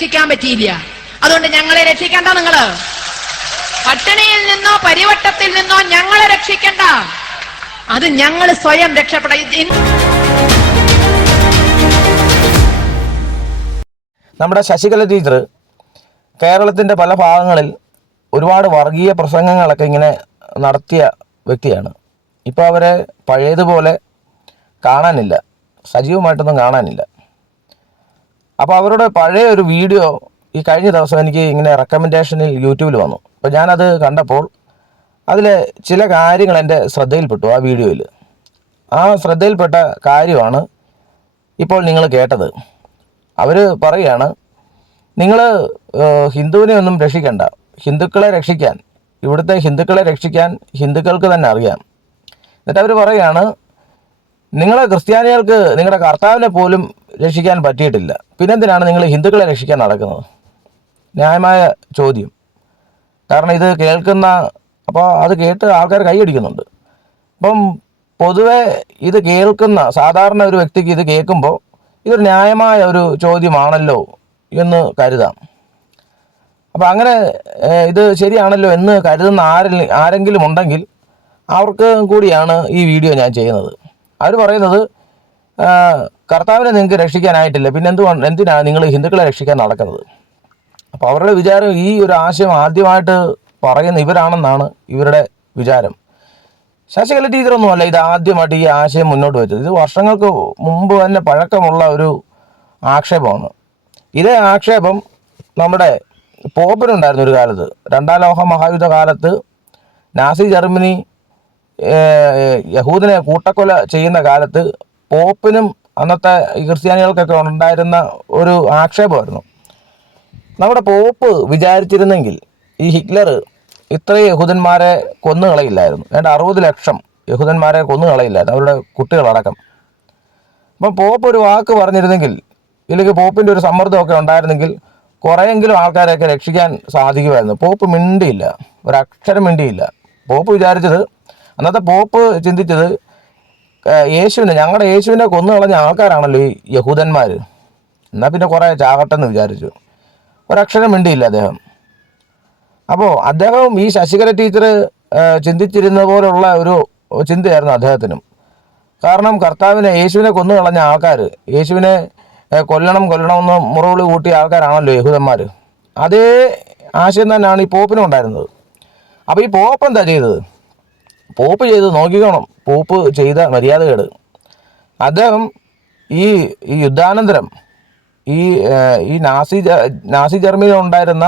രക്ഷിക്കാൻ പറ്റിയില്ല. അതുകൊണ്ട് ഞങ്ങളെ രക്ഷിക്കണ്ട നിങ്ങൾ. പട്ടിണിയിൽ നിന്നോ പരിവട്ടത്തിൽ നിന്നോ ഞങ്ങളെ രക്ഷിക്കണ്ട. അത് ഞങ്ങൾ സ്വയം രക്ഷപ്പെട നമ്മുടെ ശശികല ടീച്ചർ കേരളത്തിന്റെ പല ഭാഗങ്ങളിൽ ഒരുപാട് വർഗീയ പ്രസംഗങ്ങളൊക്കെ ഇങ്ങനെ നടത്തിയ വ്യക്തിയാണ്. ഇപ്പോൾ അവരെ പഴയതുപോലെ കാണാനില്ല. സജീവമായിട്ടൊന്നും കാണാനില്ല. അപ്പോൾ അവരുടെ പഴയ ഒരു വീഡിയോ ഈ കഴിഞ്ഞ ദിവസം എനിക്ക് ഇങ്ങനെ റെക്കമെൻഡേഷനിൽ യൂട്യൂബിൽ വന്നു. അപ്പോൾ ഞാനത് കണ്ടപ്പോൾ അതിൽ ചില കാര്യങ്ങൾ എന്റെ ശ്രദ്ധയിൽപ്പെട്ടു ആ വീഡിയോയിൽ. ആ ശ്രദ്ധയിൽപ്പെട്ട കാര്യമാണ് ഇപ്പോൾ നിങ്ങൾ കേട്ടത്. അവർ പറയുകയാണ് നിങ്ങൾ ഹിന്ദുവിനെ ഒന്നും രക്ഷിക്കണ്ട. ഹിന്ദുക്കളെ രക്ഷിക്കാൻ ഇവിടുത്തെ ഹിന്ദുക്കളെ രക്ഷിക്കാൻ ഹിന്ദുക്കൾക്ക് തന്നെ അറിയാം. എന്നിട്ട് അവർ പറയുകയാണ് നിങ്ങളെ ക്രിസ്ത്യാനികൾക്ക് നിങ്ങളുടെ കർത്താവിനെ പോലും രക്ഷിക്കാൻ പറ്റിയിട്ടില്ല. പിന്നെന്തിനാണ് നിങ്ങൾ ഹിന്ദുക്കളെ രക്ഷിക്കാൻ നടക്കുന്നത്? ന്യായമായ ചോദ്യം. കാരണം ഇത് കേൾക്കുന്ന അപ്പോൾ അത് കേട്ട് ആൾക്കാർ കൈയടിക്കുന്നുണ്ട് അപ്പം പൊതുവെ ഇത് കേൾക്കുന്ന സാധാരണ ഒരു വ്യക്തിക്ക് ഇത് കേൾക്കുമ്പോൾ ഇതൊരു ന്യായമായ ഒരു ചോദ്യമാണല്ലോ എന്ന് കരുതാം. അപ്പം അങ്ങനെ ഇത് ശരിയാണല്ലോ എന്ന് കരുതുന്ന ആരെ ആരെങ്കിലും ഉണ്ടെങ്കിൽ അവർക്ക് കൂടിയാണ് ഈ വീഡിയോ ഞാൻ ചെയ്യുന്നത്. അവർ പറയുന്നത് കർത്താവിനെ നിങ്ങൾക്ക് രക്ഷിക്കാനായിട്ടില്ല. പിന്നെ എന്തു എന്തിനാണ് നിങ്ങൾ ഹിന്ദുക്കളെ രക്ഷിക്കാൻ നടക്കുന്നത്? അപ്പോൾ അവരുടെ വിചാരം ഈ ഒരു ആശയം ആദ്യമായിട്ട് പറയുന്ന ഇവരാണെന്നാണ് ഇവരുടെ വിചാരം. ശശികല ടീച്ചറൊന്നുമല്ല ഇത് ആദ്യമായിട്ട് ഈ ആശയം മുന്നോട്ട് വെച്ചത്. ഇത് വർഷങ്ങൾക്ക് മുമ്പ് തന്നെ പഴക്കമുള്ള ഒരു ആക്ഷേപമാണ്. ഇതേ ആക്ഷേപം നമ്മുടെ പോപ്പിനുണ്ടായിരുന്നു ഒരു കാലത്ത്. രണ്ടാം ലോക മഹായുദ്ധ കാലത്ത് നാസി ജർമ്മനി യഹൂദിനെ കൂട്ടക്കൊല ചെയ്യുന്ന കാലത്ത് പോപ്പിനും അന്നത്തെ ക്രിസ്ത്യാനികൾക്കൊക്കെ ഉണ്ടായിരുന്ന ഒരു ആക്ഷേപമായിരുന്നു. നമ്മുടെ പോപ്പ് വിചാരിച്ചിരുന്നെങ്കിൽ ഈ ഹിറ്റ്ലർ ഇത്രയും യഹൂദന്മാരെ കൊന്നു കളയില്ലായിരുന്നു. ഏതാണ്ട് അറുപത് ലക്ഷം യഹൂദന്മാരെ കൊന്നു കളയില്ലായിരുന്നു അവരുടെ കുട്ടികളടക്കം. അപ്പം പോപ്പ് ഒരു വാക്ക് പറഞ്ഞിരുന്നെങ്കിൽ ഇല്ലെങ്കിൽ പോപ്പിന്റെ ഒരു സമ്മർദ്ദമൊക്കെ ഉണ്ടായിരുന്നെങ്കിൽ കുറേയെങ്കിലും ആൾക്കാരെയൊക്കെ രക്ഷിക്കാൻ സാധിക്കുമായിരുന്നു. പോപ്പ് മിണ്ടിയില്ല ഒരക്ഷരം മിണ്ടിയില്ല. പോപ്പ് വിചാരിച്ചത് അന്നത്തെ പോപ്പ് ചിന്തിച്ചത് യേശുവിനെ ഞങ്ങളുടെ യേശുവിനെ കൊന്നു കളഞ്ഞ ആൾക്കാരാണല്ലോ ഈ യഹൂദന്മാർ എന്നാൽ പിന്നെ കുറേ ചാകട്ടെന്ന് വിചാരിച്ചു. ഒരക്ഷരം മിണ്ടിയില്ല അദ്ദേഹം. അപ്പോൾ അദ്ദേഹവും ഈ ശശികല ടീച്ചർ ചിന്തിച്ചിരുന്ന പോലുള്ള ഒരു ചിന്തയായിരുന്നു അദ്ദേഹത്തിനും. കാരണം കർത്താവിനെ യേശുവിനെ കൊന്നു കളഞ്ഞ ആൾക്കാർ യേശുവിനെ കൊല്ലണം കൊല്ലണമെന്ന് മുറവിളി കൂട്ടിയ ആൾക്കാരാണല്ലോ യഹൂദന്മാർ അതേ ആശയം തന്നെയാണ് ഈ പോപ്പിനും ഉണ്ടായിരുന്നത്. അപ്പോൾ ഈ പോപ്പ് എന്താ ചെയ്തത്? പോപ്പ് ചെയ്ത് നോക്കിക്കോണം. പോപ്പ് ചെയ്ത മര്യാദകേട്. അദ്ദേഹം ഈ യുദ്ധാനന്തരം ഈ ഈ നാസി നാസി ജർമ്മനിയിൽ ഉണ്ടായിരുന്ന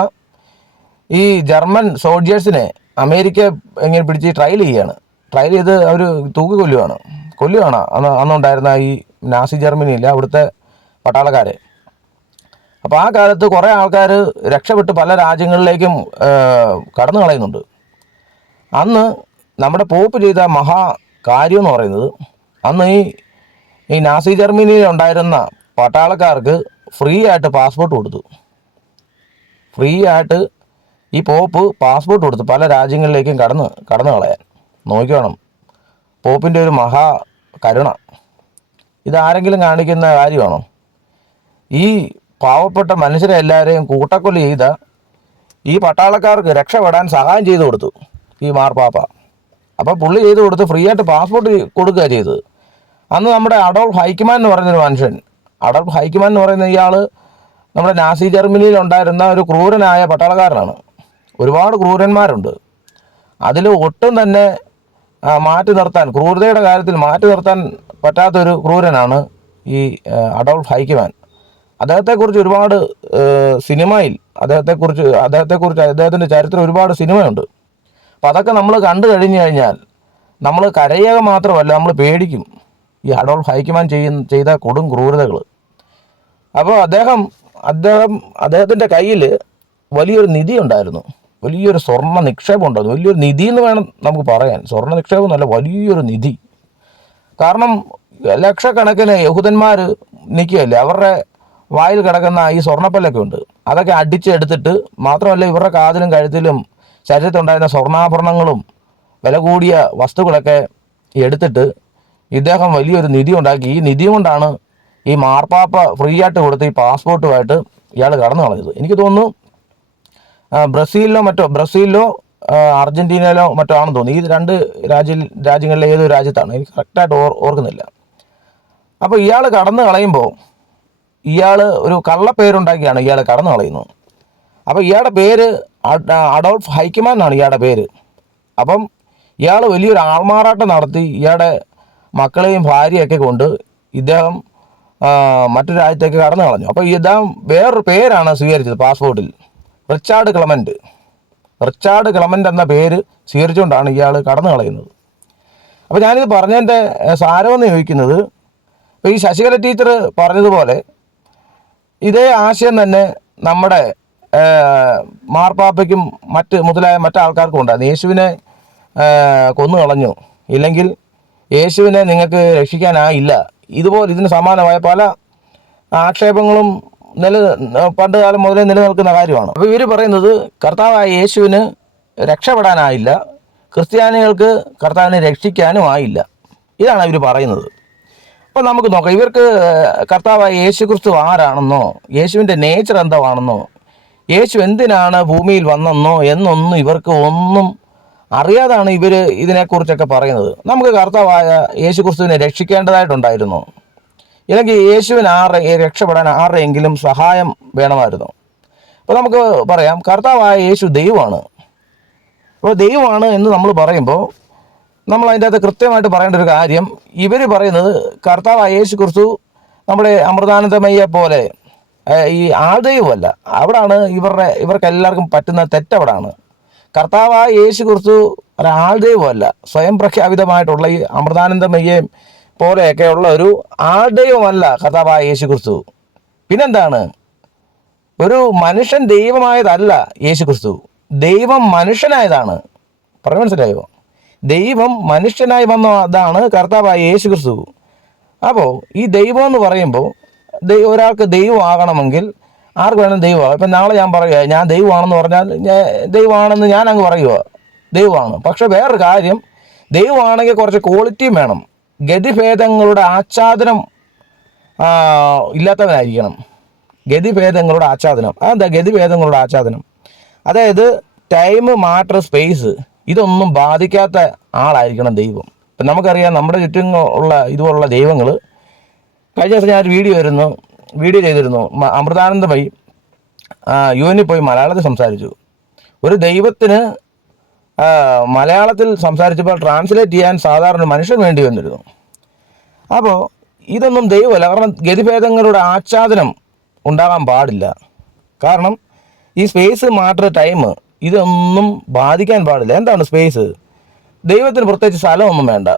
ഈ ജർമ്മൻ സോൾജേഴ്സിനെ അമേരിക്ക ഇങ്ങനെ പിടിച്ച് ട്രയൽ ചെയ്യുകയാണ് ട്രയൽ ചെയ്ത് അവർ തൂക്കി കൊല്ലുകയാണ് കൊല്ലുകയാണ് അന്ന് അന്നുണ്ടായിരുന്ന ഈ നാസി ജർമ്മനിയിൽ അവിടുത്തെ പട്ടാളക്കാരെ. അപ്പോൾ ആ കാലത്ത് കുറേ ആൾക്കാർ രക്ഷപ്പെട്ട് പല രാജ്യങ്ങളിലേക്കും കടന്നു കളയുന്നുണ്ട് അന്ന് നമ്മുടെ പോപ്പ് ചെയ്ത മഹാ കാര്യം എന്ന് പറയുന്നത് അന്ന് ഈ ഈ നാസി ജർമ്മനിയിൽ ഉണ്ടായിരുന്ന പട്ടാളക്കാർക്ക് ഫ്രീ ആയിട്ട് പാസ്പോർട്ട് കൊടുത്തു. ഫ്രീ ആയിട്ട് ഈ പോപ്പ് പാസ്പോർട്ട് കൊടുത്തു. പല രാജ്യങ്ങളിലേക്കും കടന്ന് കടന്നു കളയാൻ. നോക്കിക്കണം. പോപ്പിന്റെ ഒരു മഹാ കരുണ. ഇതാരെങ്കിലും കാണിക്കുന്ന കാര്യമാണോ? ഈ പാവപ്പെട്ട മനുഷ്യരെ എല്ലാവരെയും കൂട്ടക്കൊല ചെയ്ത ഈ പട്ടാളക്കാർക്ക് രക്ഷപ്പെടാൻ സഹായം ചെയ്തു കൊടുത്തു ഈ മാർപ്പാപ്പ. അപ്പോൾ പുള്ളി ചെയ്ത് കൊടുത്ത് ഫ്രീ ആയിട്ട് പാസ്പോർട്ട് കൊടുക്കുക ചെയ്തത്. അന്ന് നമ്മുടെ അഡോൾഫ് ഹൈക്കമാൻ എന്ന് പറയുന്നൊരു മനുഷ്യൻ. അഡോൾഫ് ഹൈക്കമാൻ എന്ന് പറയുന്ന ഇയാൾ നമ്മുടെ നാസി ജർമ്മനിയിൽ ഉണ്ടായിരുന്ന ഒരു ക്രൂരനായ പട്ടാളക്കാരനാണ്. ഒരുപാട് ക്രൂരന്മാരുണ്ട്. അതിൽ ഒട്ടും തന്നെ മാറ്റി നിർത്താൻ ക്രൂരതയുടെ കാര്യത്തിൽ മാറ്റി നിർത്താൻ പറ്റാത്തൊരു ക്രൂരനാണ് ഈ അഡോൾഫ് ഹൈക്കമാൻ അദ്ദേഹത്തെക്കുറിച്ച് ഒരുപാട് സിനിമയിൽ അദ്ദേഹത്തെക്കുറിച്ച് അദ്ദേഹത്തെക്കുറിച്ച് അദ്ദേഹത്തിന്റെ ചരിത്രം ഒരുപാട് സിനിമയുണ്ട്. അപ്പം അതൊക്കെ നമ്മൾ കണ്ടു കഴിഞ്ഞു കഴിഞ്ഞാൽ നമ്മൾ കരയുക മാത്രമല്ല നമ്മൾ പേടിക്കും. ഈ അഡോൾഫ് ഹൈക്കമാൻ ചെയ്യുന്ന ചെയ്ത കൊടും ക്രൂരതകൾ അപ്പോൾ അദ്ദേഹം അദ്ദേഹം അദ്ദേഹത്തിന്റെ കയ്യിൽ വലിയൊരു നിധി ഉണ്ടായിരുന്നു. വലിയൊരു സ്വർണ നിക്ഷേപം ഉണ്ടായിരുന്നു. വലിയൊരു നിധി എന്ന് വേണം നമുക്ക് പറയാൻ. സ്വർണ നിക്ഷേപം എന്നല്ല വലിയൊരു നിധി. കാരണം ലക്ഷക്കണക്കിന് യഹൂദന്മാർ നിൽക്കുകയല്ലേ? അവരുടെ വായിൽ കിടക്കുന്ന ഈ സ്വർണപ്പല്ലൊക്കെ ഉണ്ട്. അതൊക്കെ അടിച്ചെടുത്തിട്ട് മാത്രമല്ല ഇവരുടെ കാതിലും കഴുത്തിലും ശരീരത്തുണ്ടായിരുന്ന സ്വർണാഭരണങ്ങളും വില കൂടിയ വസ്തുക്കളൊക്കെ എടുത്തിട്ട് ഇദ്ദേഹം വലിയൊരു നിധി ഉണ്ടാക്കി. ഈ നിധി കൊണ്ടാണ് ഈ മാർപ്പാപ്പ ഫ്രീ ആയിട്ട് കൊടുത്ത് ഈ പാസ്പോർട്ടുമായിട്ട് ഇയാൾ കടന്നു കളഞ്ഞത്. എനിക്ക് തോന്നുന്നു ബ്രസീലിലോ മറ്റോ ബ്രസീലിലോ അർജന്റീനയിലോ മറ്റോ ആണെന്ന് തോന്നുന്നു. ഈ രണ്ട് രാജ്യ രാജ്യങ്ങളിലെ ഏതോ രാജ്യത്താണ്? എനിക്ക് കറക്റ്റായിട്ട് ഓർ ഓർക്കുന്നില്ല. അപ്പോൾ ഇയാൾ കടന്നു കളയുമ്പോൾ ഇയാൾ ഒരു കള്ളപ്പേരുണ്ടാക്കിയാണ് ഇയാൾ കടന്നു കളയുന്നത്. അപ്പോൾ ഇയാളുടെ പേര് അഡോൾഫ് ഹൈക്കിമാൻ എന്നാണ് ഇയാളുടെ പേര്. അപ്പം ഇയാൾ വലിയൊരു ആൾമാറാട്ടം നടത്തി ഇയാളുടെ മക്കളെയും ഭാര്യയൊക്കെ കൊണ്ട് ഇദ്ദേഹം മറ്റു രാജ്യത്തേക്ക് കടന്നു കളഞ്ഞു. അപ്പോൾ ഇദ്ദേഹം വേറൊരു പേരാണ് സ്വീകരിച്ചത് പാസ്പോർട്ടിൽ. റിച്ചാർഡ് ക്ലമന്റ് റിച്ചാർഡ് ക്ലമന്റ് എന്ന പേര് സ്വീകരിച്ചുകൊണ്ടാണ് ഇയാൾ കടന്നു കളയുന്നത്. അപ്പോൾ ഞാനിത് പറഞ്ഞതിന്റെ സാരമെന്ന് ചോദിക്കുന്നത് ഇപ്പോൾ ഈ ശശികല ടീച്ചർ പറഞ്ഞതുപോലെ ഇതേ ആശയം തന്നെ നമ്മുടെ മാർപ്പാപ്പയ്ക്കും മറ്റ് മുതലായ മറ്റാൾക്കാർക്കും ഉണ്ടായിരുന്നു. യേശുവിനെ കൊന്നു കളഞ്ഞു ഇല്ലെങ്കിൽ യേശുവിനെ നിങ്ങൾക്ക് രക്ഷിക്കാനായില്ല. ഇതുപോലെ ഇതിന് സമാനമായ പല ആക്ഷേപങ്ങളും നില പണ്ട് കാലം മുതലേ നിലനിൽക്കുന്ന കാര്യമാണ്. അപ്പോൾ ഇവർ പറയുന്നത് കർത്താവായ യേശുവിന് രക്ഷപ്പെടാനായില്ല. ക്രിസ്ത്യാനികൾക്ക് കർത്താവിനെ രക്ഷിക്കാനും ആയില്ല. ഇതാണ് ഇവർ പറയുന്നത്. അപ്പോൾ നമുക്ക് നോക്കാം. ഇവർക്ക് കർത്താവായ യേശു ക്രിസ്തു ആരാണെന്നോ യേശുവിന്റെ നേച്ചർ എന്താണെന്നോ യേശു എന്തിനാണ് ഭൂമിയിൽ വന്നെന്നോ എന്നൊന്നും ഇവർക്ക് ഒന്നും അറിയാതാണ് ഇവർ ഇതിനെക്കുറിച്ചൊക്കെ പറയുന്നത്. നമുക്ക് കർത്താവായ യേശു ക്രിസ്തുവിനെ രക്ഷിക്കേണ്ടതായിട്ടുണ്ടായിരുന്നു. ഇല്ലെങ്കിൽ യേശുവിന് ആരെ രക്ഷപ്പെടാൻ ആരെയെങ്കിലും സഹായം വേണമായിരുന്നു. അപ്പോൾ നമുക്ക് പറയാം കർത്താവായ യേശു ദൈവമാണ്. അപ്പോൾ ദൈവമാണ് എന്ന് നമ്മൾ പറയുമ്പോൾ നമ്മൾ അതിന്റെ അകത്ത് കൃത്യമായിട്ട് പറയേണ്ട ഒരു കാര്യം ഇവർ പറയുന്നത് കർത്താവായ യേശു ക്രിസ്തു നമ്മുടെ അമൃതാനന്ദമയ്യെ പോലെ ഈ ആൾദൈവമല്ല അവിടാണ് ഇവരുടെ ഇവർക്ക് എല്ലാവർക്കും പറ്റുന്ന തെറ്റവിടാണ്. കർത്താവായ യേശു കുറിച്ചു ഒരാൾദൈവമല്ല സ്വയം പ്രഖ്യാപിതമായിട്ടുള്ള ഈ അമൃതാനന്ദമയ്യേയും പോലെയൊക്കെയുള്ള ഒരു ആൾദൈവമല്ല കർത്താവായ യേശു ക്രിസ്തു പിന്നെന്താണ്? ഒരു മനുഷ്യൻ ദൈവമായതല്ല യേശു ക്രിസ്തു ദൈവം മനുഷ്യനായതാണ്. പറഞ്ഞു മനസ്സിലായോ? ദൈവം മനുഷ്യനായി വന്ന അതാണ് കർത്താവായ യേശു ക്രിസ്തു അപ്പോൾ ഈ ദൈവം എന്ന് പറയുമ്പോൾ ഒരാൾക്ക് ദൈവമാകണമെങ്കിൽ ആർക്ക് വേണം ദൈവമാകാം ഇപ്പം നാളെ ഞാൻ പറയുക ഞാൻ ദൈവമാണെന്ന് പറഞ്ഞാൽ ദൈവമാണെന്ന് ഞാൻ അങ്ങ് പറയുക ദൈവമാണ്. പക്ഷെ വേറൊരു കാര്യം ദൈവമാണെങ്കിൽ കുറച്ച് ക്വാളിറ്റിയും വേണം. ഗതിഭേദങ്ങളുടെ ആച്ഛാദനം ഇല്ലാത്തവനായിരിക്കണം. ഗതിഭേദങ്ങളുടെ ആച്ഛാദനം. അതെന്താ ഗതിഭേദങ്ങളുടെ ആച്ഛാദനം? അതായത് ടൈം മാറ്റർ സ്പേസ് ഇതൊന്നും ബാധിക്കാത്ത ആളായിരിക്കണം ദൈവം. ഇപ്പം നമുക്കറിയാം നമ്മുടെ ചുറ്റും ഉള്ള ഇതുപോലുള്ള ദൈവങ്ങൾ കഴിഞ്ഞ ദിവസം ഞാനൊരു വീഡിയോ ആയിരുന്നു വീഡിയോ ചെയ്തിരുന്നു. അമൃതാനന്ദ അമൃതാനന്ദമയി യുവനിൽ പോയി മലയാളത്തിൽ സംസാരിച്ചു. ഒരു ദൈവത്തിന് മലയാളത്തിൽ സംസാരിച്ചപ്പോൾ ട്രാൻസ്ലേറ്റ് ചെയ്യാൻ സാധാരണ മനുഷ്യൻ വേണ്ടി വന്നിരുന്നു. അപ്പോൾ ഇതൊന്നും ദൈവമല്ല. കാരണം ഗതിഭേദങ്ങളുടെ ആച്ഛാദനം ഉണ്ടാകാൻ പാടില്ല. കാരണം ഈ സ്പേസ് മാറ്റർ ടൈം ഇതൊന്നും ബാധിക്കാൻ പാടില്ല. എന്താണ് സ്പേസ് ദൈവത്തിന് പ്രത്യേകിച്ച് സ്ഥലമൊന്നും വേണ്ട.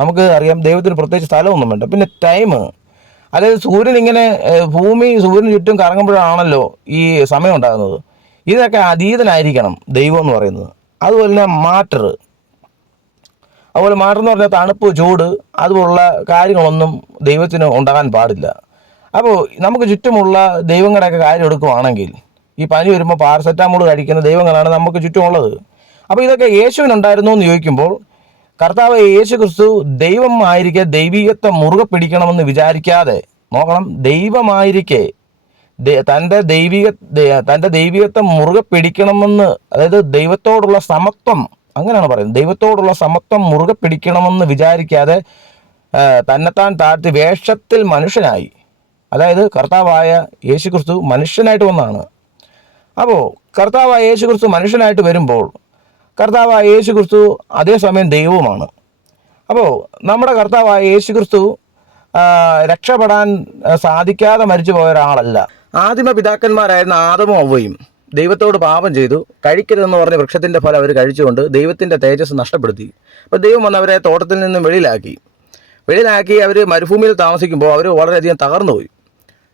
നമുക്ക് അറിയാം ദൈവത്തിന് പ്രത്യേകിച്ച് സ്ഥലമൊന്നും വേണ്ട. പിന്നെ ടൈം അതായത് സൂര്യൻ ഇങ്ങനെ ഭൂമി സൂര്യന് ചുറ്റും കറങ്ങുമ്പോഴാണല്ലോ ഈ സമയം ഉണ്ടാകുന്നത്. ഇതൊക്കെ അതീതനായിരിക്കണം ദൈവം എന്ന് പറയുന്നത്. അതുപോലെ തന്നെ മാറ്റർ അതുപോലെ മാറ്റർ എന്ന് പറഞ്ഞാൽ തണുപ്പ് ചൂട് അതുപോലുള്ള കാര്യങ്ങളൊന്നും ദൈവത്തിന് ഉണ്ടാകാൻ പാടില്ല. അപ്പോൾ നമുക്ക് ചുറ്റുമുള്ള ദൈവങ്ങളുടെയൊക്കെ കാര്യം എടുക്കുവാണെങ്കിൽ ഈ പനി വരുമ്പോൾ പാരസെറ്റാമോൾ കഴിക്കുന്ന ദൈവങ്ങളാണ് നമുക്ക് ചുറ്റുമുള്ളത്. അപ്പോൾ ഇതൊക്കെ യേശുവിനുണ്ടായിരുന്നു എന്ന് ചോദിക്കുമ്പോൾ കർത്താവ് യേശു ക്രിസ്തു ദൈവം ആയിരിക്കെ ദൈവീകത്വം മുറുകെ പിടിക്കണമെന്ന് വിചാരിക്കാതെ നോക്കണം ദൈവമായിരിക്കെ തന്റെ ദൈവിക തന്റെ ദൈവികത്വം മുറുകെ പിടിക്കണമെന്ന് അതായത് ദൈവത്തോടുള്ള സമത്വം അങ്ങനെയാണ് പറയുന്നത്. ദൈവത്തോടുള്ള സമത്വം മുറുകെ പിടിക്കണമെന്ന് വിചാരിക്കാതെ തന്നെത്താൻ താഴ്ത്തി വേഷത്തിൽ മനുഷ്യനായി. അതായത് കർത്താവായ യേശു ക്രിസ്തു മനുഷ്യനായിട്ട് വന്നാണ്. അപ്പോൾ കർത്താവായ യേശു ക്രിസ്തു മനുഷ്യനായിട്ട് വരുമ്പോൾ കർത്താവായ യേശു ക്രിസ്തു അതേസമയം ദൈവവുമാണ്. അപ്പോൾ നമ്മുടെ കർത്താവായ യേശു ക്രിസ്തു രക്ഷപ്പെടാൻ സാധിക്കാതെ മരിച്ചു പോയ ഒരാളല്ല. ആദിമ പിതാക്കന്മാരായിരുന്ന ആദമും അവയും ദൈവത്തോട് പാപം ചെയ്തു. കഴിക്കരുതെന്ന് പറഞ്ഞ വൃക്ഷത്തിന്റെ ഫലം അവർ കഴിച്ചുകൊണ്ട് ദൈവത്തിന്റെ തേജസ് നഷ്ടപ്പെടുത്തി. അപ്പോൾ ദൈവം വന്ന് അവരെ തോട്ടത്തിൽ നിന്നും വെളിയിലാക്കി. വെളിയിലാക്കി അവർ മരുഭൂമിയിൽ താമസിക്കുമ്പോൾ അവർ വളരെയധികം തകർന്നു പോയി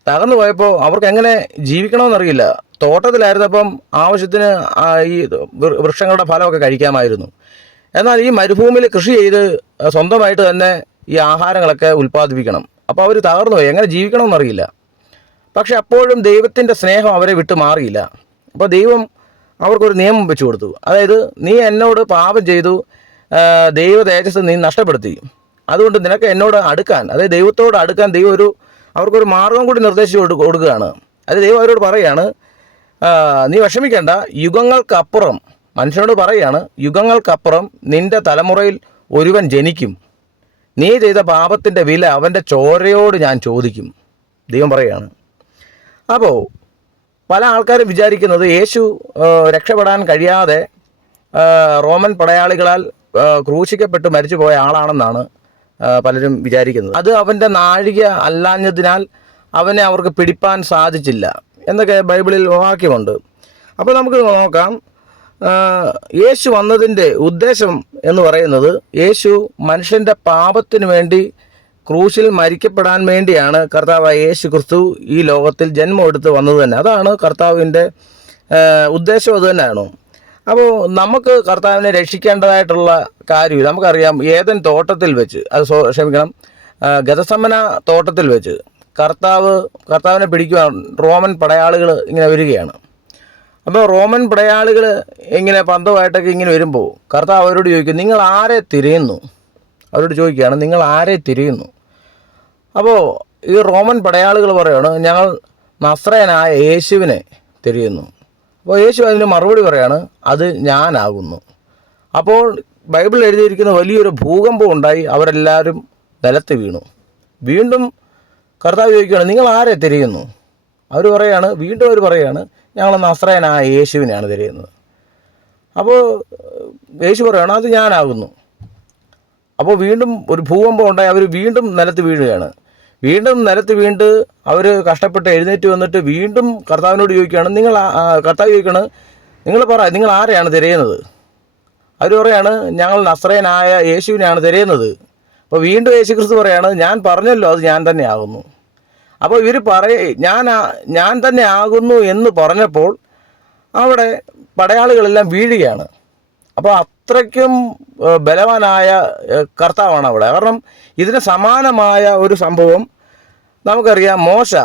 തകർന്നു പോയപ്പോൾ അവർക്ക് എങ്ങനെ ജീവിക്കണമെന്നറിയില്ല. തോട്ടത്തിലായിരുന്നപ്പം ആവശ്യത്തിന് ഈ വൃക്ഷങ്ങളുടെ ഫലമൊക്കെ കഴിക്കാമായിരുന്നു. എന്നാൽ ഈ മരുഭൂമിയിൽ കൃഷി ചെയ്ത് സ്വന്തമായിട്ട് തന്നെ ഈ ആഹാരങ്ങളൊക്കെ ഉൽപ്പാദിപ്പിക്കണം. അപ്പോൾ അവർ തകർന്നു പോയി. എങ്ങനെ ജീവിക്കണമെന്നറിയില്ല പക്ഷെ അപ്പോഴും ദൈവത്തിന്റെ സ്നേഹം അവരെ വിട്ടു മാറിയില്ല. അപ്പോൾ ദൈവം അവർക്കൊരു നിയമം വെച്ചു കൊടുത്തു. അതായത് നീ എന്നോട് പാപം ചെയ്തു ദൈവ തേജസ് നീ നഷ്ടപ്പെടുത്തി. അതുകൊണ്ട് നിനക്ക് എന്നോട് അടുക്കാൻ അതായത് ദൈവത്തോട് അടുക്കാൻ ദൈവം ഒരു അവർക്കൊരു മാർഗം കൂടി നിർദ്ദേശിച്ചു കൊടുക്കുകയാണ്. അത് ദൈവം അവരോട് പറയാണ് ആ, നീ വിഷമിക്കേണ്ട. യുഗങ്ങൾക്കപ്പുറം മനുഷ്യനോട് പറയാണ് യുഗങ്ങൾക്കപ്പുറം നിന്റെ തലമുറയിൽ ഒരുവൻ ജനിക്കും. നീ ചെയ്ത പാപത്തിന്റെ വില അവന്റെ ചോരയോട് ഞാൻ ചോദിക്കും. ദൈവം പറയാണ്. അപ്പോൾ പല ആൾക്കാരും വിചാരിക്കുന്നത് യേശു രക്ഷപ്പെടാൻ കഴിയാതെ റോമൻ പടയാളികളാൽ ക്രൂശിക്കപ്പെട്ട് മരിച്ചു പോയ ആളാണെന്നാണ് പലരും വിചാരിക്കുന്നത്. അത് അവന്റെ നാഴിക അല്ലാഞ്ഞതിനാൽ അവനെ അവർക്ക് പിടിപ്പാൻ സാധിച്ചില്ല. എന്നൊക്കെ ബൈബിളിൽ വാക്യമുണ്ട്. അപ്പോൾ നമുക്ക് നോക്കാം. യേശു വന്നതിന്റെ ഉദ്ദേശം എന്ന് പറയുന്നത് യേശു മനുഷ്യന്റെ പാപത്തിന് വേണ്ടി ക്രൂശിൽ മരിക്കപ്പെടാൻ വേണ്ടിയാണ് കർത്താവായ യേശു ക്രിസ്തു ഈ ലോകത്തിൽ ജന്മം എടുത്ത് വന്നത് തന്നെ. അതാണ് കർത്താവിന്റെ ഉദ്ദേശം അത് തന്നെയാണ്. അപ്പോൾ നമുക്ക് കർത്താവിനെ രക്ഷിക്കേണ്ടതായിട്ടുള്ള കാര്യം നമുക്കറിയാം. ഏതൻ തോട്ടത്തിൽ വെച്ച് അത് ക്ഷമിക്കണം. ഗതസമന തോട്ടത്തിൽ വെച്ച് കർത്താവ് കർത്താവിനെ പിടിക്കുവാൻ റോമൻ പടയാളികൾ ഇങ്ങനെ വരികയാണ്. അപ്പോൾ റോമൻ പടയാളികൾ ഇങ്ങനെ പന്തമായിട്ടൊക്കെ ഇങ്ങനെ വരുമ്പോൾ കർത്താവ് അവരോട് ചോദിക്കും നിങ്ങൾ ആരെ തിരയുന്നു? അവരോട് ചോദിക്കുകയാണ് നിങ്ങൾ ആരെ തിരയുന്നു? അപ്പോൾ ഈ റോമൻ പടയാളികൾ പറയുകയാണ് ഞങ്ങൾ നസ്രയനായ യേശുവിനെ തിരയുന്നു. അപ്പോൾ യേശു അതിന് മറുപടി പറയാണ് അത് ഞാനാകുന്നു. അപ്പോൾ ബൈബിളിൽ എഴുതിയിരിക്കുന്ന വലിയൊരു ഭൂകമ്പം ഉണ്ടായി അവരെല്ലാവരും നിലത്ത് വീണു. വീണ്ടും കർത്താവ് ചോദിക്കുകയാണ് നിങ്ങൾ ആരെ തിരയുന്നു? അവർ പറയാണ് വീണ്ടും അവർ പറയാണ് ഞങ്ങൾ നസ്രയനായ യേശുവിനെയാണ് തിരയുന്നത്. അപ്പോൾ യേശു പറയാണ് അത് ഞാനാകുന്നു. അപ്പോൾ വീണ്ടും ഒരു ഭൂകമ്പം ഉണ്ടായി അവർ വീണ്ടും നിലത്ത് വീഴുകയാണ്. വീണ്ടും നിലത്ത് വീണ്ട് അവർ കഷ്ടപ്പെട്ട് എഴുന്നേറ്റ് വന്നിട്ട് വീണ്ടും കർത്താവിനോട് ചോദിക്കുകയാണ് നിങ്ങൾ കർത്താവ് ചോദിക്കുകയാണ് നിങ്ങൾ പറ നിങ്ങൾ ആരെയാണ് തിരയുന്നത്? അവർ പറയാണ് ഞങ്ങൾ നസ്രയനായ യേശുവിനെയാണ് തിരയുന്നത്. അപ്പോൾ വീണ്ടും യേശു ക്രിസ്തു പറയാണ് ഞാൻ പറഞ്ഞല്ലോ അത് ഞാൻ തന്നെ ആകുന്നു. അപ്പോൾ ഇവർ പറയ ഞാൻ ഞാൻ തന്നെ ആകുന്നു എന്ന് പറഞ്ഞപ്പോൾ അവിടെ പടയാളികളെല്ലാം വീഴുകയാണ്. അപ്പോൾ അത്രയ്ക്കും ബലവാനായ കർത്താവാണ് അവിടെ. കാരണം ഇതിന് സമാനമായ ഒരു സംഭവം നമുക്കറിയാം മോശ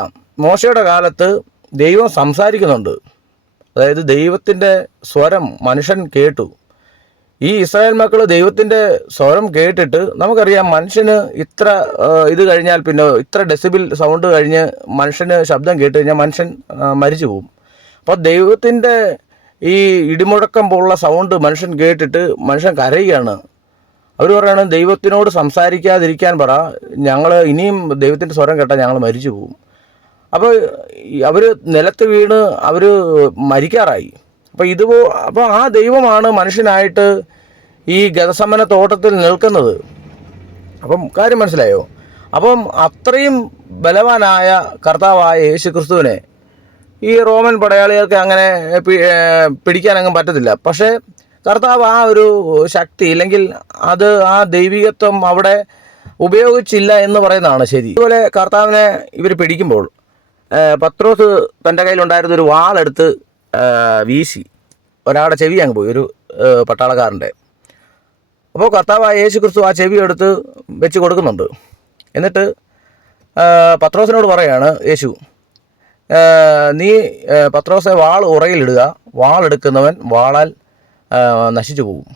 മോശയുടെ കാലത്ത് ദൈവം സംസാരിക്കുന്നുണ്ട്. അതായത് ദൈവത്തിന്റെ സ്വരം മനുഷ്യൻ കേട്ടു. ഈ ഇസ്രായേൽ മക്കൾ ദൈവത്തിന്റെ സ്വരം കേട്ടിട്ട് നമുക്കറിയാം മനുഷ്യന് ഇത്ര ഇത് കഴിഞ്ഞാൽ പിന്നെ ഇത്ര ഡെസിബിൾ സൗണ്ട് കഴിഞ്ഞ് മനുഷ്യന് ശബ്ദം കേട്ട് കഴിഞ്ഞാൽ മനുഷ്യൻ മരിച്ചു പോകും. അപ്പോൾ ദൈവത്തിന്റെ ഈ ഇടിമുഴക്കം പോലുള്ള സൗണ്ട് മനുഷ്യൻ കേട്ടിട്ട് മനുഷ്യൻ കരയുകയാണ്. അവർ പറയാണ് ദൈവത്തിനോട് സംസാരിക്കാതിരിക്കാൻ പറ. ഞങ്ങൾ ഇനിയും ദൈവത്തിന്റെ സ്വരം കേട്ടാൽ ഞങ്ങൾ മരിച്ചു പോകും. അപ്പോൾ അവർ നിലത്ത് വീണ് അവർ മരിക്കാറായി. അപ്പോൾ ഇതുപോ അപ്പോൾ ആ ദൈവമാണ് മനുഷ്യനായിട്ട് ഈ ഗതസമന തോട്ടത്തിൽ നിൽക്കുന്നത്. അപ്പം കാര്യം മനസ്സിലായോ? അപ്പം അത്രയും ബലവാനായ കർത്താവായ യേശു ക്രിസ്തുവിനെ ഈ റോമൻ പടയാളികൾക്ക് അങ്ങനെ പിടിക്കാനങ്ങും പറ്റത്തില്ല. പക്ഷേ കർത്താവ് ആ ഒരു ശക്തി ഇല്ലെങ്കിൽ അത് ആ ദൈവികത്വം അവിടെ ഉപയോഗിച്ചില്ല എന്ന് പറയുന്നതാണ് ശരി. അതുപോലെ കർത്താവിനെ ഇവർ പിടിക്കുമ്പോൾ പത്രോസ് തന്റെ കയ്യിലുണ്ടായിരുന്ന ഒരു വാളെടുത്ത് വീശി. ഒരാളുടെ ചെവി അങ്ങ് പോയി ഒരു പട്ടാളക്കാരന്റെ. അപ്പോൾ കർത്താവായ യേശു ക്രിസ്തു ആ ചെവി എടുത്ത് വെച്ച് കൊടുക്കുന്നുണ്ട്. എന്നിട്ട് പത്രോസിനോട് പറയാണ് യേശു നീ പത്രോസെ വാൾ ഉറയിലിടുക. വാളെടുക്കുന്നവൻ വാളാൽ നശിച്ചു പോകും.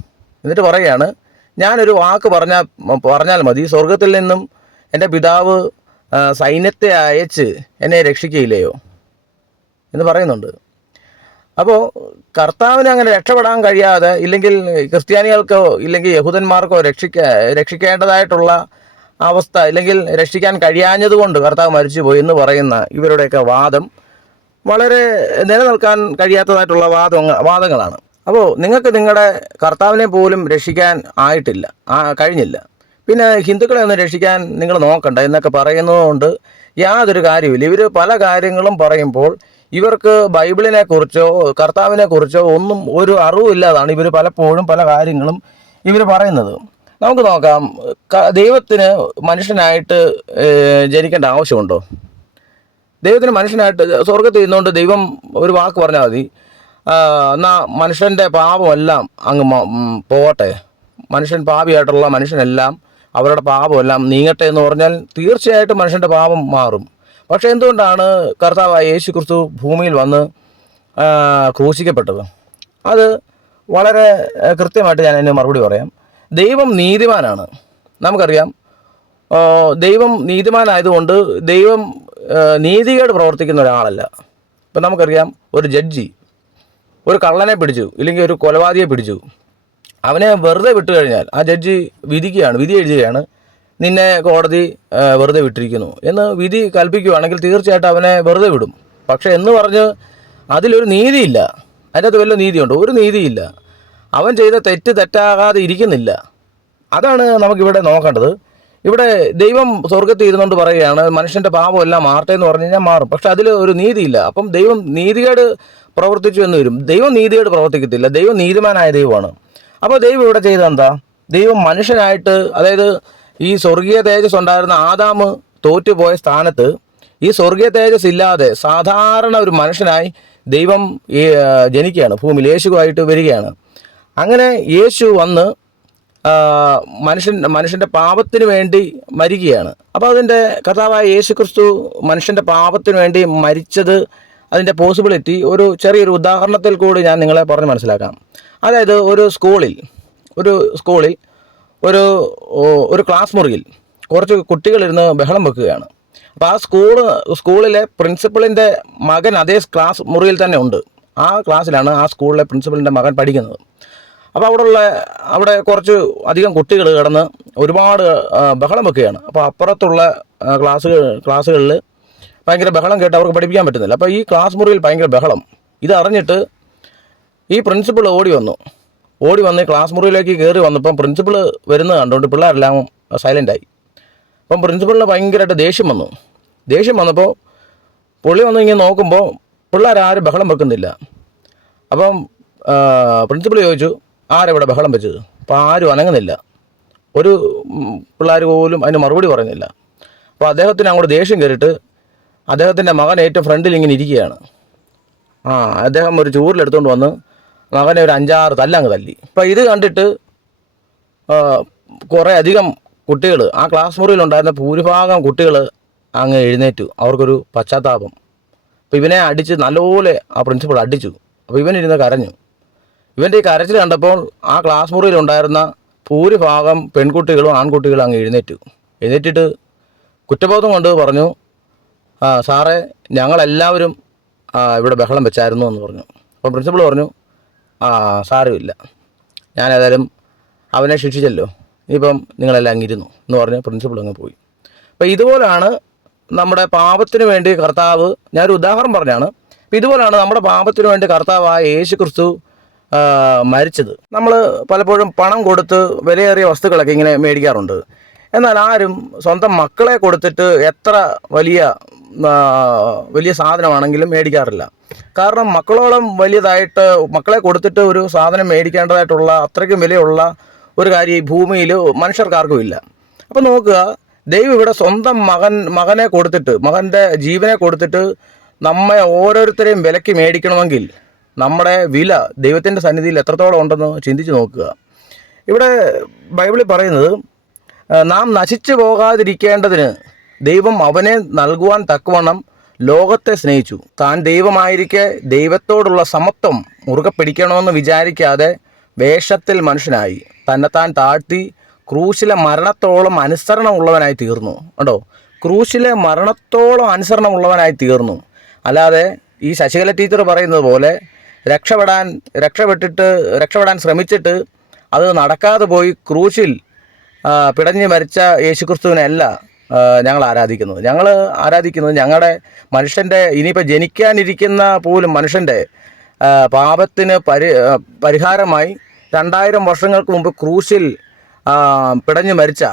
എന്നിട്ട് പറയുകയാണ് ഞാനൊരു വാക്ക് പറഞ്ഞാൽ പറഞ്ഞാൽ മതി. സ്വർഗത്തിൽ നിന്നും എന്റെ പിതാവ് സൈന്യത്തെ അയച്ച് എന്നെ രക്ഷിക്കുകയില്ലയോ? എന്ന് പറയുന്നുണ്ട്. അപ്പോൾ കർത്താവിന് അങ്ങനെ രക്ഷപ്പെടാൻ കഴിയാതെ ഇല്ലെങ്കിൽ ക്രിസ്ത്യാനികൾക്കോ ഇല്ലെങ്കിൽ യഹൂദന്മാർക്കോ രക്ഷിക്ക രക്ഷിക്കേണ്ടതായിട്ടുള്ള അവസ്ഥ ഇല്ലെങ്കിൽ രക്ഷിക്കാൻ കഴിയാഞ്ഞതുകൊണ്ട് കർത്താവ് മരിച്ചുപോയി എന്ന് പറയുന്ന ഇവരുടെയൊക്കെ വാദം വളരെ നിലനിൽക്കാൻ കഴിയാത്തതായിട്ടുള്ള വാദം വാദങ്ങളാണ്. അപ്പോൾ നിങ്ങൾക്ക് നിങ്ങളുടെ കർത്താവിനെ പോലും രക്ഷിക്കാൻ ആയിട്ടില്ല കഴിഞ്ഞില്ല. പിന്നെ ഹിന്ദുക്കളെ ഒന്നും രക്ഷിക്കാൻ നിങ്ങൾ നോക്കണ്ട എന്നൊക്കെ പറയുന്നതുകൊണ്ട് യാതൊരു കാര്യമില്ല ഇവർ പല കാര്യങ്ങളും പറയുമ്പോൾ ഇവർക്ക് ബൈബിളിനെ കുറിച്ചോ കർത്താവിനെ കുറിച്ചോ ഒന്നും ഒരു അറിവില്ലാതാണ് ഇവർ പലപ്പോഴും പല കാര്യങ്ങളും ഇവർ പറയുന്നത്. നമുക്ക് നോക്കാം ദൈവത്തിന് മനുഷ്യനായിട്ട് ജനിക്കേണ്ട ആവശ്യമുണ്ടോ? ദൈവത്തിന് മനുഷ്യനായിട്ട് സ്വർഗത്തിൽ ഇരുന്നുകൊണ്ട് ദൈവം ഒരു വാക്ക് പറഞ്ഞാൽ മതി. എന്നാ മനുഷ്യന്റെ പാപമെല്ലാം അങ്ങ് പോകട്ടെ. മനുഷ്യൻ പാപിയായിട്ടുള്ള മനുഷ്യനെല്ലാം അവരുടെ പാപമെല്ലാം നീങ്ങട്ടെ എന്ന് പറഞ്ഞാൽ തീർച്ചയായിട്ടും മനുഷ്യന്റെ പാപം മാറും. പക്ഷേ എന്തുകൊണ്ടാണ് കർത്താവായ യേശു ക്രിസ്തു ഭൂമിയിൽ വന്ന് ക്രൂശിക്കപ്പെട്ടത്? അത് വളരെ കൃത്യമായിട്ട് ഞാൻ അതിന് മറുപടി പറയാം. ദൈവം നീതിമാനാണ്. നമുക്കറിയാം ദൈവം നീതിമാനായതുകൊണ്ട് ദൈവം നീതികേട് പ്രവർത്തിക്കുന്ന ഒരാളല്ല. ഇപ്പം നമുക്കറിയാം ഒരു ജഡ്ജി ഒരു കള്ളനെ പിടിച്ചു ഇല്ലെങ്കിൽ ഒരു കൊലപാതകയെ പിടിച്ചു. അവനെ വെറുതെ വിട്ടു കഴിഞ്ഞാൽ ആ ജഡ്ജി വിധിക്കുകയാണ് വിധി എഴുതുകയാണ്. നിന്നെ കോടതി വെറുതെ വിട്ടിരിക്കുന്നു എന്ന് വിധി കൽപ്പിക്കുകയാണെങ്കിൽ തീർച്ചയായിട്ടും അവനെ വെറുതെ വിടും. പക്ഷെ എന്ന് പറഞ്ഞ് അതിലൊരു നീതിയില്ല. അതിന്റെ അകത്ത് വല്ല നീതിയുണ്ടോ? ഒരു നീതിയില്ല. അവൻ ചെയ്ത തെറ്റ് തെറ്റാകാതെ ഇരിക്കുന്നില്ല. അതാണ് നമുക്കിവിടെ നോക്കേണ്ടത്. ഇവിടെ ദൈവം സ്വർഗത്തിൽ ഇരുന്നുകൊണ്ട് പറയുകയാണ് മനുഷ്യന്റെ പാപം എല്ലാം മാറട്ടെ എന്ന് പറഞ്ഞു കഴിഞ്ഞാൽ മാറും. പക്ഷെ അതിൽ ഒരു നീതിയില്ല. അപ്പം ദൈവം നീതികേട് പ്രവർത്തിച്ചു എന്ന് വരും. ദൈവം നീതികേട് പ്രവർത്തിക്കത്തില്ല. ദൈവം നീതിമാനായ ദൈവമാണ്. അപ്പോൾ ദൈവം ഇവിടെ ചെയ്തെന്താ ദൈവം മനുഷ്യനായിട്ട് അതായത് ഈ സ്വർഗീയ തേജസ് ഉണ്ടായിരുന്ന ആദാമ് തോറ്റുപോയ സ്ഥാനത്ത് ഈ സ്വർഗീയ തേജസ് ഇല്ലാതെ സാധാരണ ഒരു മനുഷ്യനായി ദൈവം ജനിക്കുകയാണ് ഭൂമിയിൽ യേശുവായിട്ട് വരികയാണ്. അങ്ങനെ യേശു വന്ന് മനുഷ്യൻ മനുഷ്യന്റെ പാപത്തിന് വേണ്ടി മരിക്കുകയാണ്. അപ്പോൾ അതിന്റെ കഥാവായ യേശു ക്രിസ്തു മനുഷ്യന്റെ പാപത്തിന് വേണ്ടി മരിച്ചത് അതിന്റെ പോസിബിലിറ്റി ഒരു ചെറിയൊരു ഉദാഹരണത്തിൽ കൂടി ഞാൻ നിങ്ങളെ പറഞ്ഞ് മനസ്സിലാക്കാം. അതായത് ഒരു സ്കൂളിൽ ഒരു സ്കൂളിൽ ഒരു ഒരു ക്ലാസ് മുറിയിൽ കുറച്ച് കുട്ടികളിരുന്ന് ബഹളം വെക്കുകയാണ്. അപ്പോൾ ആ സ്കൂൾ സ്കൂളിലെ പ്രിൻസിപ്പളിന്റെ മകൻ അതേ ക്ലാസ് മുറിയിൽ തന്നെ ഉണ്ട്. ആ ക്ലാസ്സിലാണ് ആ സ്കൂളിലെ പ്രിൻസിപ്പളിന്റെ മകൻ പഠിക്കുന്നത്. അപ്പോൾ അവിടെയുള്ള അവിടെ കുറച്ച് അധികം കുട്ടികൾ കിടന്ന് ഒരുപാട് ബഹളം വെക്കുകയാണ്. അപ്പോൾ അപ്പുറത്തുള്ള ക്ലാസ് ക്ലാസ്സുകളിൽ ഭയങ്കര ബഹളം കേട്ട് അവർക്ക് പഠിപ്പിക്കാൻ പറ്റുന്നില്ല. അപ്പോൾ ഈ ക്ലാസ് മുറിയിൽ ഭയങ്കര ബഹളം. ഇതറിഞ്ഞിട്ട് ഈ പ്രിൻസിപ്പൾ ഓടി വന്നു. ഓടി വന്ന് ക്ലാസ് മുറിയിലേക്ക് കയറി വന്നപ്പം പ്രിൻസിപ്പൾ വരുന്നത് കണ്ടുകൊണ്ട് പിള്ളേരെല്ലാം സൈലന്റായി അപ്പം പ്രിൻസിപ്പളിന് ഭയങ്കരമായിട്ട് ദേഷ്യം വന്നു. ദേഷ്യം വന്നപ്പോൾ പുള്ളി വന്ന് ഇങ്ങനെ നോക്കുമ്പോൾ പിള്ളേരാരും ബഹളം വെക്കുന്നില്ല. അപ്പം പ്രിൻസിപ്പൾ ചോദിച്ചു ആരെവിടെ ബഹളം വെച്ചത്? അപ്പോൾ ആരും അനങ്ങുന്നില്ല. ഒരു പിള്ളേർ പോലും അതിന് മറുപടി പറയുന്നില്ല. അപ്പോൾ അദ്ദേഹത്തിന് അങ്ങോട്ട് ദേഷ്യം കയറിയിട്ട് അദ്ദേഹത്തിന്റെ മകൻ ഏറ്റവും ഫ്രണ്ടിൽ ഇങ്ങനെ ഇരിക്കുകയാണ്. ആ അദ്ദേഹം ഒരു ചൂരിലെടുത്തുകൊണ്ട് വന്ന് മകനെ ഒരു അഞ്ചാറ് തല്ലങ്ങ് തല്ലി. അപ്പം ഇത് കണ്ടിട്ട് കുറേ അധികം കുട്ടികൾ ആ ക്ലാസ് മുറിയിൽ മുറിയിലുണ്ടായിരുന്ന ഭൂരിഭാഗം കുട്ടികൾ അങ്ങ് എഴുന്നേറ്റു. അവർക്കൊരു പശ്ചാത്താപം. അപ്പോൾ ഇവനെ അടിച്ച് നല്ലപോലെ ആ പ്രിൻസിപ്പൾ അടിച്ചു. അപ്പോൾ ഇവനിരുന്ന് കരഞ്ഞു. ഇവന്റെ ഈ കരച്ചിൽ കണ്ടപ്പോൾ ആ ക്ലാസ് മുറിയിൽ മുറിയിലുണ്ടായിരുന്ന ഭൂരിഭാഗം പെൺകുട്ടികളും ആൺകുട്ടികളും അങ്ങ് എഴുന്നേറ്റു. എഴുന്നേറ്റിട്ട് കുറ്റബോധം കൊണ്ട് പറഞ്ഞു സാറേ ഞങ്ങളെല്ലാവരും ഇവിടെ ബഹളം വെച്ചായിരുന്നു എന്ന് പറഞ്ഞു. അപ്പം പ്രിൻസിപ്പൾ പറഞ്ഞു ആ സാരമില്ല. ഞാൻ ഏതായാലും അവനെ ശിക്ഷിച്ചല്ലോ. ഇനിയിപ്പം നിങ്ങളെല്ലാം അങ്ങിരുന്നു എന്ന് പറഞ്ഞ് പ്രിൻസിപ്പൾ അങ്ങ് പോയി. അപ്പം ഇതുപോലാണ് നമ്മുടെ പാപത്തിന് വേണ്ടി കർത്താവ് ഞാനൊരു ഉദാഹരണം പറഞ്ഞാണ്. ഇതുപോലാണ് നമ്മുടെ പാപത്തിന് വേണ്ടി കർത്താവായ യേശു ക്രിസ്തു മരിച്ചത്. നമ്മൾ പലപ്പോഴും പണം കൊടുത്ത് വിലയേറിയ വസ്തുക്കളൊക്കെ ഇങ്ങനെ മേടിക്കാറുണ്ട്. എന്നാൽ ആരും സ്വന്തം മക്കളെ കൊടുത്തിട്ട് എത്ര വലിയ വലിയ സാധനമാണെങ്കിലും മേടിക്കാറില്ല. കാരണം മക്കളോളം വലിയതായിട്ട് മക്കളെ കൊടുത്തിട്ട് ഒരു സാധനം മേടിക്കേണ്ടതായിട്ടുള്ള അത്രയ്ക്കും വിലയുള്ള ഒരു കാര്യം ഈ ഭൂമിയിൽ മനുഷ്യർക്കാർക്കും ഇല്ല. അപ്പോൾ നോക്കുക ദൈവം ഇവിടെ സ്വന്തം മകൻ മകനെ കൊടുത്തിട്ട് മകന്റെ ജീവനെ കൊടുത്തിട്ട് നമ്മെ ഓരോരുത്തരെയും വിലയ്ക്ക് മേടിക്കണമെങ്കിൽ നമ്മുടെ വില ദൈവത്തിന്റെ സന്നിധിയിൽ എത്രത്തോളം ഉണ്ടെന്ന് ചിന്തിച്ച് നോക്കുക. ഇവിടെ ബൈബിളിൽ പറയുന്നത് നാം നശിച്ചു പോകാതിരിക്കേണ്ടതിന് ദൈവം അവനെ നൽകുവാൻ തക്കവണ്ണം ലോകത്തെ സ്നേഹിച്ചു. താൻ ദൈവമായിരിക്കെ ദൈവത്തോടുള്ള സമത്വം മുറുകെ പിടിക്കണമെന്ന് വിചാരിക്കാതെ വേഷത്തിൽ മനുഷ്യനായി. തന്നെ താൻ താഴ്ത്തി ക്രൂശിലെ മരണത്തോളം അനുസരണമുള്ളവനായി തീർന്നു. കേട്ടോ ക്രൂശിലെ മരണത്തോളം അനുസരണമുള്ളവനായി തീർന്നു. അല്ലാതെ ഈ ശശികല ടീച്ചർ പറയുന്നത് പോലെ രക്ഷപ്പെടാൻ രക്ഷപ്പെട്ടിട്ട് രക്ഷപ്പെടാൻ ശ്രമിച്ചിട്ട് അത് നടക്കാതെ പോയി ക്രൂശിൽ പിടഞ്ഞു മരിച്ച യേശുക്രിസ്തുവിനെ അല്ല. ആ, ഞങ്ങൾ ആരാധിക്കുന്നത് ഞങ്ങൾ ആരാധിക്കുന്നത് ഞങ്ങളുടെ മനുഷ്യന്റെ ഇനിയിപ്പോൾ ജനിക്കാനിരിക്കുന്ന പോലും മനുഷ്യന്റെ പാപത്തിന് പരി പരിഹാരമായി രണ്ടായിരം വർഷങ്ങൾക്ക് മുമ്പ് ക്രൂശിൽ പിടഞ്ഞു മരിച്ച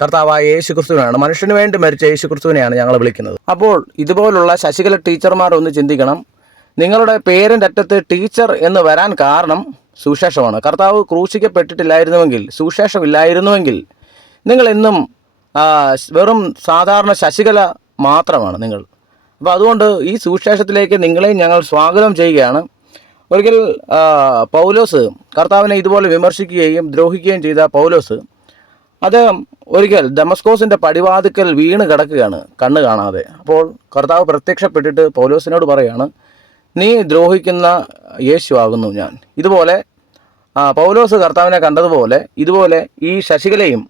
കർത്താവായ യേശു ക്രിസ്തുവിനാണ് മനുഷ്യന് വേണ്ടി മരിച്ച യേശു ക്രിസ്തുവിനെയാണ് ഞങ്ങൾ വിളിക്കുന്നത്. അപ്പോൾ ഇതുപോലുള്ള ശശികല ടീച്ചർമാർ ഒന്ന് ചിന്തിക്കണം. നിങ്ങളുടെ പേരിന്റെ അറ്റത്ത് ടീച്ചർ എന്ന് വരാൻ കാരണം സുശേഷമാണ് കർത്താവ് ക്രൂശിക്കപ്പെട്ടിട്ടില്ലായിരുന്നുവെങ്കിൽ സുശേഷമില്ലായിരുന്നുവെങ്കിൽ നിങ്ങൾ എന്നും വെറും സാധാരണ ശശികല മാത്രമാണ് നിങ്ങൾ. അപ്പോൾ അതുകൊണ്ട് ഈ സുവിശേഷത്തിലേക്ക് നിങ്ങളെയും ഞങ്ങൾ സ്വാഗതം ചെയ്യുകയാണ്. ഒരിക്കൽ പൗലോസ് കർത്താവിനെ ഇതുപോലെ വിമർശിക്കുകയും ദ്രോഹിക്കുകയും ചെയ്ത പൗലോസ് അദ്ദേഹം ഒരിക്കൽ ഡെമസ്കോസിന്റെ പടിവാതിക്കൽ വീണ് കിടക്കുകയാണ് കണ്ണ് കാണാതെ. അപ്പോൾ കർത്താവ് പ്രത്യക്ഷപ്പെട്ടിട്ട് പൗലോസിനോട് പറയാണ് നീ ദ്രോഹിക്കുന്ന യേശു ആകുന്നു ഞാൻ. ഇതുപോലെ പൗലോസ് കർത്താവിനെ കണ്ടതുപോലെ ഇതുപോലെ ഈ ശശികലയും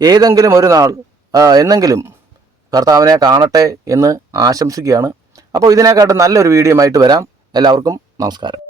ഏതെങ്കിലും ഒരു നാൾ എന്നെങ്കിലും കർത്താവിനെ കാണട്ടെ എന്ന് ആശംസിക്കുകയാണ്. അപ്പോൾ ഇതിനെക്കാട്ടും നല്ലൊരു വീഡിയോ ആയിട്ട് വരാം. എല്ലാവർക്കും നമസ്കാരം.